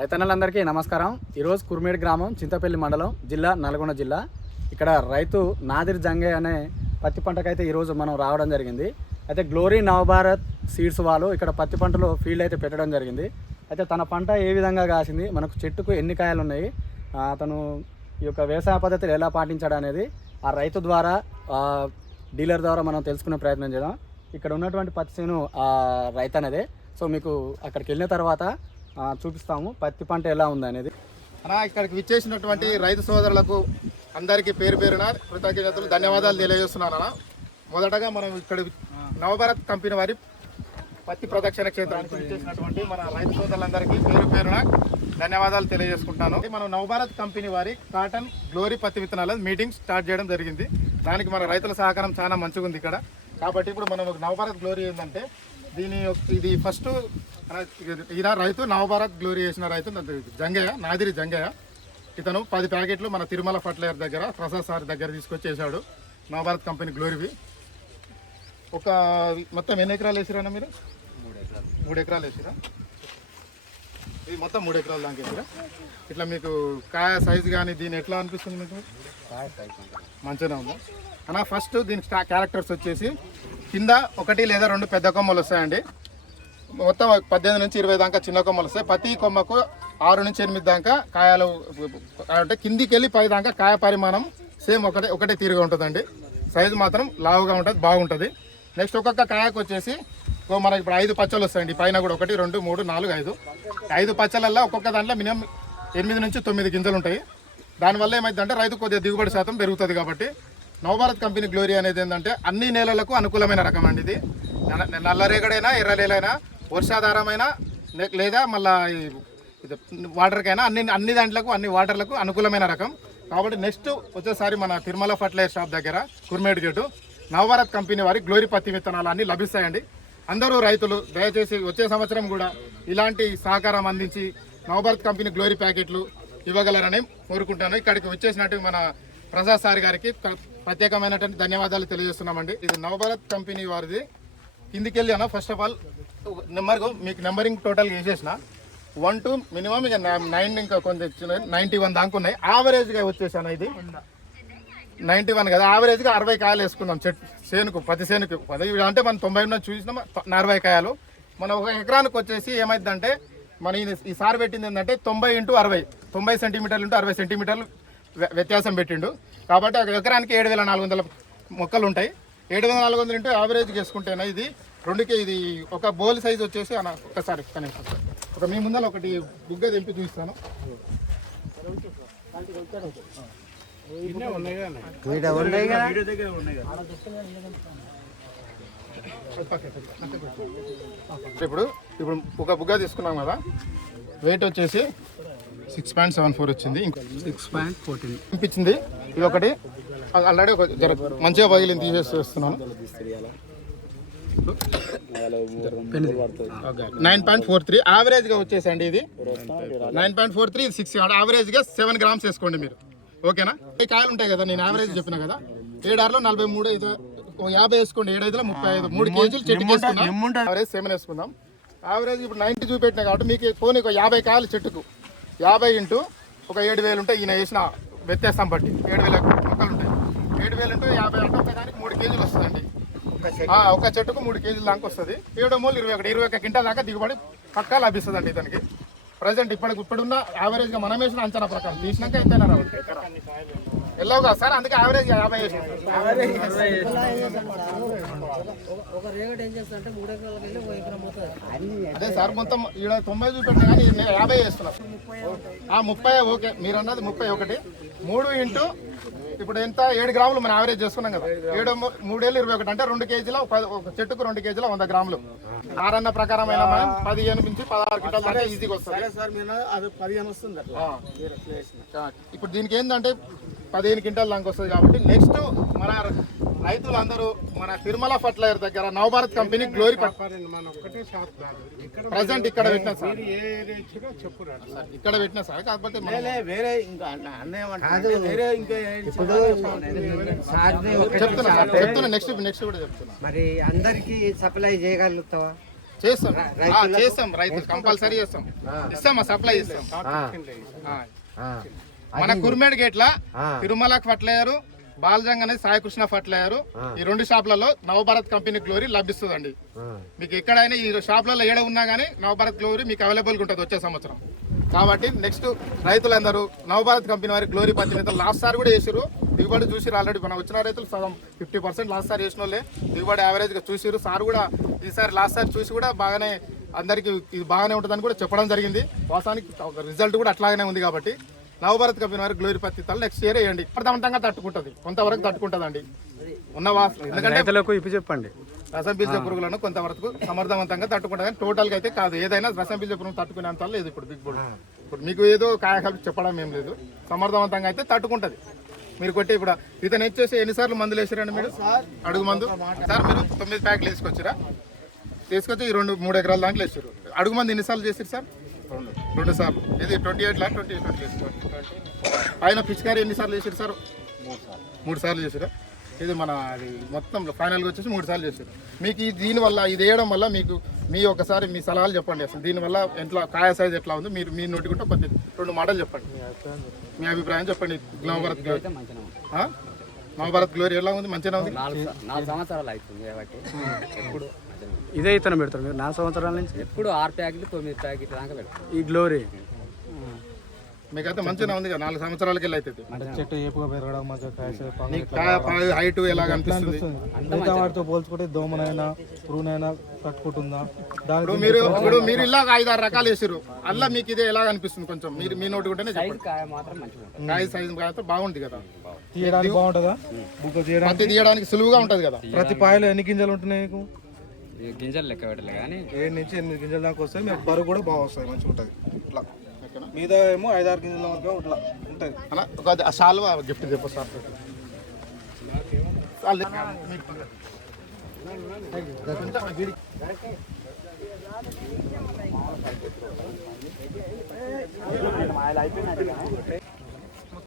రైతన్నలందరికీ నమస్కారం. ఈరోజు కుర్మేడ్ గ్రామం చింతపల్లి మండలం జిల్లా నల్గొండ జిల్లా. ఇక్కడ రైతు నాదిర్ జంగే అనే పత్తి పంటకైతే ఈరోజు మనం రావడం జరిగింది. అయితే గ్లోరీ నవభారత్ సీడ్స్ వాళ్ళు ఇక్కడ పత్తి పంటలో ఫీల్డ్ అయితే పెట్టడం జరిగింది. అయితే తన పంట ఏ విధంగా కాసింది మనకు చెట్టుకు ఎన్ని కాయలు ఉన్నాయి అతను ఈ యొక్క వ్యవసాయ పద్ధతులు ఎలా పాటించాడు అనేది ఆ రైతు ద్వారా డీలర్ ద్వారా మనం తెలుసుకునే ప్రయత్నం చేద్దాం. ఇక్కడ ఉన్నటువంటి పత్తి చేను రైతు అనేది సో మీకు అక్కడికి వెళ్ళిన తర్వాత చూపిస్తాము. పత్తి పంట ఎలా ఉంది అనేది ఇక్కడికి విచ్చేసినటువంటి రైతు సోదరులకు అందరికీ పేరు పేరున కృతజ్ఞతలు ధన్యవాదాలు తెలియజేస్తున్నాను అన్న. మొదటగా మనం ఇక్కడ నవభారత్ కంపెనీ వారి పత్తి ప్రదక్షిణ క్షేత్రానికి విచ్చేసినటువంటి మన రైతు సోదరులందరికీ పేరు పేరున ధన్యవాదాలు తెలియజేసుకుంటాను. మనం నవభారత్ కంపెనీ వారి కాటన్ గ్లోరీ పత్తి విత్తనాల మీటింగ్ స్టార్ట్ చేయడం జరిగింది. దానికి మన రైతుల సహకారం చాలా మంచిగా ఉంది ఇక్కడ. కాబట్టి ఇప్పుడు మనం నవభారత్ గ్లోరీ ఏంటంటే దీని యొక్క- ఇది ఫస్ట్ ఈయన రైతు నవభారత్ గ్లోరీ చేసిన రైతు జంగయ్య నాదిరి జంగయ్య. ఇతను పది ప్యాకెట్లు మన తిరుమల ఫర్టిలైజర్ దగ్గర ప్రసాద్ సార్ దగ్గర తీసుకొచ్చి వేసాడు నవభారత్ కంపెనీ గ్లోరీవి ఒక మొత్తం ఎన్ని ఎకరాలు వేసిరా మీరు? మూడు ఎకరాలు వేసిరా? ఇది మొత్తం మూడు ఎకరాలు దానికి వేసిరా? ఇట్లా మీకు కాయ సైజు కానీ దీని ఎట్లా అనిపిస్తుంది మీకు? మంచిగా ఉందా? అన్న ఫస్ట్ దీని స్టా క్యారెక్టర్స్ వచ్చేసి కింద ఒకటి లేదా రెండు పెద్ద కొమ్మలు వస్తాయండి. మొత్తం పద్దెనిమిది నుంచి ఇరవై దాకా చిన్న కొమ్మలు వస్తాయి. ప్రతి కొమ్మకు ఆరు నుంచి ఎనిమిది దాకా కాయలు అంటే కిందికి వెళ్ళి పై దాకా కాయ పరిమాణం సేమ్ ఒకటే ఒకటే తీరుగా ఉంటుందండి. సైజు మాత్రం లావుగా ఉంటుంది బాగుంటుంది. నెక్స్ట్ ఒక్కొక్క కాయకు వచ్చేసి మనకి ఇప్పుడు ఐదు పచ్చలు వస్తాయండి. పైన కూడా ఒకటి రెండు మూడు నాలుగు ఐదు. ఐదు పచ్చలల్లో ఒక్కొక్క దాంట్లో మినిమం ఎనిమిది నుంచి తొమ్మిది గింజలు ఉంటాయి. దానివల్ల ఏమైందంటే రైతు కొద్దిగా దిగుబడి శాతం పెరుగుతుంది కాబట్టి నవభారత్ కంపెనీ గ్లోరీ అనేది ఏంటంటే అన్ని నేలలకు అనుకూలమైన రకం అండి ఇది. నల్లరేగడైనా ఎర్ర నేలైనా వర్షాధారమైన లే- లేదా మళ్ళా ఇది వాటర్కైనా అన్ని అన్ని దాంట్లకు అన్ని వాటర్లకు అనుకూలమైన రకం. కాబట్టి నెక్స్ట్ వచ్చేసారి మన తిరుమల ఫర్టిలైజర్ షాప్ దగ్గర కుర్మేడు గేటు నవభారత్ కంపెనీ వారి గ్లోరీ పత్తి విత్తనాలు అన్ని లభిస్తాయండి. అందరూ రైతులు దయచేసి వచ్చే సంవత్సరం కూడా ఇలాంటి సహకారం అందించి నవభారత్ కంపెనీ గ్లోరీ ప్యాకెట్లు ఇవ్వగలరని కోరుకుంటాను. ఇక్కడికి వచ్చేసినట్టు మన ప్రసాద్ సార్ గారికి ప్రత్యేకమైనటువంటి ధన్యవాదాలు తెలియజేస్తున్నామండి. ఇది నవభారత్ కంపెనీ వారిది. కిందికి వెళ్ళాను ఫస్ట్ ఆఫ్ ఆల్ నెంబర్ మీకు నెంబరింగ్ టోటల్ వేసేసిన. వన్ టు మినిమం ఇక నైన్ ఇంకా కొంచెం నైంటీ వన్ దాకా ఉన్నాయి. యావరేజ్గా వచ్చేసాను ఇది? నైంటీ వన్ కదా. యావరేజ్గా అరవై కాయలు వేసుకుందాం చెట్టు సేనుకు ప్రతి సేనుకు పది అంటే మనం తొంభై ఉన్న చూసినాం. అరవై కాయలు. మన ఒక ఎకరానికి వచ్చేసి ఏమైందంటే మన ఈ- సార్ పెట్టింది ఏంటంటే తొంభై ఇంటూ అరవై. తొంభై సెంటీమీటర్లు ఇంటూ అరవై సెంటీమీటర్లు వ్యత్యాసం పెట్టిండు. కాబట్టి ఒక ఎకరానికి ఏడు వేల నాలుగు వందల మొక్కలు ఉంటాయి. ఏడు వేల నాలుగు వందలు ఇంటూ యావరేజ్ చేసుకుంటేనే ఇది? రెండుకి ఇది ఒక బౌల్ సైజ్ వచ్చేసి అన్న ఒక్కసారి ఒక్క నిమిషం. ఒక మీ ముందర ఒకటి బుగ్గ తెంపి చూపిస్తాను. ఇప్పుడు ఇప్పుడు ఒక బుగ్గ తీసుకున్నాం కదా. వెయిట్ వచ్చేసి సిక్స్ పాయింట్ సెవెన్ ఫోర్ వచ్చింది. సిక్స్ పాయింట్ ఫోర్టీన్ అనిపించింది ఇది ఒకటి ఆల్రెడీ ఒక మంచిగా పగిలింది తీసేసి వస్తున్నాను నైన్ పాయింట్ ఫోర్ త్రీ. యావరేజ్గా వచ్చేసండి ఇది. Nine point four three six యావరేజ్గా సెవెన్ గ్రామ్స్ వేసుకోండి మీరు. ఓకేనా? ఈ కాయలు ఉంటాయి కదా నేను యావరేజ్ చెప్పిన కదా? ఏడారులో నలభై మూడు ఐదు యాభై వేసుకోండి. ఏడైదులో ముప్పై ఐదు మూడు కేజీలు చెట్టుకి వేసుకుందాం. యావరేజ్ సెవెన్ వేసుకుందాం. యావరేజ్ ఇప్పుడు నైన్టీ చూపెట్టినా కాబట్టి మీకు పోనీ ఒక యాభై కాయలు చెట్టుకు. యాభై ఇంటూ ఒక ఏడు వేలు ఉంటాయి ఈయన వేసిన వ్యత్యాసం బట్టి ఏడు వేల మొక్కలు ఉంటాయి. ఏడు వేలు ఇంటూ యాభై అంటే ఒక దానికి మూడు కేజీలు వస్తుందండి. ఒక చెట్టుకు మూడు కేజీల దాకా వస్తుంది. ఏడు మూలు ఇరవై ఒకటి. ఇరవై ఒక క్వింటల్ దాకా దిగుబడి పక్కా లభిస్తుంది అండి ఇతనికి. ప్రజెంట్ ఇప్పటికి ఇప్పుడున్న యావరేజ్గా మనం వేసిన అంచనా ప్రకారం తీసినాక ఎంతైనా రావచ్చు. ఎల్లో కాదు సార్ అందుకే యావరేజ్ యాభై వేసిన. అదే సార్ మొత్తం ఈడ తొంభై చూపెట్టినా కానీ యాభై వేస్తున్నా ఆ ముప్పై ఓకే. మీరు అన్నది ముప్పై ఒకటి. మూడు ఇంటూ ఇప్పుడు ఎంత? ఏడు గ్రాములు మనం యావరేజ్ చేసుకున్నాం కదా. ఏడు మూడేళ్ళు ఇరవై ఒకటి అంటే రెండు కేజీల ఒక చెట్టుకు రెండు కేజీల వంద గ్రాములు. ఆరన్న ప్రకారమైన మనం పదిహేను నుంచి పదహారు క్వింటాల దాకా ఈజీగా వస్తుంది. సార్ మీరు అది పదిహేను వస్తుంది అట్లా. ఆ. ఇప్పుడు దీనికి ఏంటంటే పదిహేను క్వింటాల దాకా వస్తుంది కాబట్టి నెక్స్ట్ మన రైతులందరూ మన తిరుమల ఫర్టిలైజర్ దగ్గర నవభారత్ కంపెనీ గ్లోరీ ప్రజెంట్ ఇక్కడ పెట్టిన సార్. ఇక్కడ పెట్టిన సార్. కాకపోతే మనం- వేరే ఇంకా అన్నయ్య వేరే ఇంకా సార్ని ఒకటి చెప్తున్నా సార్ చెప్తున్నా. నెక్స్ట్ నెక్స్ట్ కూడా చెప్తున్నా. మరి అందరికి సప్లై చేయగలుగుతావా? చేస్తాం. ఆ, చేస్తాం. రైతు కంపల్సరీ చేస్తాం. ఇస్తాం సప్లై ఇస్తాం. ఆ. మన కుర్మేడ్ గేట్ల తిరుమల ఫర్టిలైజర్ బాలజంగ్ అనేది సాయికృష్ణ ఫర్టిలైజర్. ఈ రెండు షాపులలో నవభారత్ కంపెనీ గ్లోరీ లభిస్తుందండి. మీకు ఎక్కడైనా ఈ షాపులలో ఏడ ఉన్నా కానీ నవభారత్ గ్లోరీ మీకు అవైలబుల్గా ఉంటుంది వచ్చే సంవత్సరం. కాబట్టి నెక్స్ట్ రైతులందరూ నవభారత్ కంపెనీ వారి గ్లోరీ పత్తి లాస్ట్ సార్ కూడా చేసారు దిగుబడి చూసిరు ఆల్రెడీ. మనం వచ్చిన రైతులు సగం ఫిఫ్టీ పర్సెంట్ లాస్ట్ సార్ చేసిన వాళ్ళే దిగుబడి యావరేజ్గా చూసిరు సార్ కూడా ఈసారి లాస్ట్ సార్ చూసి కూడా బాగానే అందరికీ ఇది బాగానే ఉంటుందని కూడా చెప్పడం జరిగింది. వాస్తవానికి రిజల్ట్ కూడా అట్లాగనే ఉంది కాబట్టి నవభారత్ కంపెనీ వారి గ్లోరీ పత్తి తల నెక్స్ట్ ఇయర్ వేయండి. అర్థవంతంగా తట్టుకుంటుంది. కొంతవరకు తట్టుకుంటుందండి. ఉన్న వాసన ఎందుకంటే రైతులకు ఇప్పి చెప్పండి. రసం పీల్చే పురుగులను కొంతవరకు సమర్థవంతంగా తట్టుకుంటుంది. టోటల్గా అయితే కాదు. ఏదైనా రసం పీల్చే పురుగు తట్టుకునేంత లేదు ఇప్పుడు బిగ్ బోర్డ్ ఇప్పుడు మీకు ఏదో కాయ కలిపి చెప్పడం ఏం లేదు. సమర్థవంతంగా అయితే తట్టుకుంటది. మీరు కొట్టి ఇప్పుడు ఇతను వచ్చేసి ఎన్నిసార్లు మందులు వేసారండి మీరు? అడుగు మందు. సార్ మీరు తొమ్మిది ప్యాకెట్లు తీసుకొచ్చిరా? తీసుకొచ్చి ఈ రెండు మూడు ఎకరాల దాంట్లో వేసారు అడుగు మంది ఎన్నిసార్లు చేసారు సార్? రెండు రెండు సార్లు ఇది twenty eight lakh twenty eight పైన పిచికారీ ఎన్నిసార్లు చేసారు సార్? మూడు సార్లు చేసారా ఇది మన అది మొత్తం ఫైనల్గా వచ్చేసి మూడు సార్లు చేశారు మీకు ఈ దీనివల్ల ఇది వేయడం వల్ల మీకు మీ ఒకసారి మీ సలహాలు చెప్పండి అసలు. దీనివల్ల ఎట్లా కాయ సైజ్ ఎట్లా ఉంది మీరు మీ నోటికుంటే కొద్ది రెండు మాటలు చెప్పండి. మీ అభిప్రాయం చెప్పండి. నవభారత్ నవభారత్ గ్లోరీ ఎలా ఉంది? మంచిగా ఉంది? నాలుగు నాలుగు సంవత్సరాలు అవుతుంది కాబట్టి ఎప్పుడు ఇదే ఇతను పెడతారు మీరు నాలుగు సంవత్సరాల నుంచి? ఎప్పుడు ఆరు ప్యాకెట్లు తొమ్మిది ప్యాకెట్లు దాకా పెడతాం ఈ గ్లోరీ మీకైతే మంచిగా ఉంది కదా నాలుగు సంవత్సరాలకి వెళ్ళి అవుతుంది. చెట్టు ఏపుగా పెరగడం మంచిగా హైట్ ఎలా కనిపిస్తుంది మిగతా వాటితో పోల్చుకుంటే దోమనైనా పురుగునైనా ఇప్పుడు మీరు ఇప్పుడు మీరు ఇలా ఐదు ఆరు రకాలు వేసారు అలా మీకు ఇదే ఎలా కనిపిస్తుంది కొంచెం? మీరు మీ నోటి కాయ కాయ సైజ్ కాయ బాగుంది కదా. తీయడానికి బాగుంటుందా? బుక్క తీయడానికి? సులువుగా ఉంటది కదా. ప్రతి పాయలో ఎన్ని గింజలు ఉంటున్నాయి గింజలు లెక్క పెట్టలే కానీ ఏడు నుంచి ఎనిమిది గింజల దాకా వస్తాయి. మీకు బరువు కూడా బాగా వస్తాయి మంచిగా ఉంటుంది. ఇట్లా. మిగతా ఏమో ఐదారు గింజల వరకు ఇట్లా ఉంటుంది అలా ఒక సాల్వా గిఫ్ట్ చెప్పు సార్ చాలు.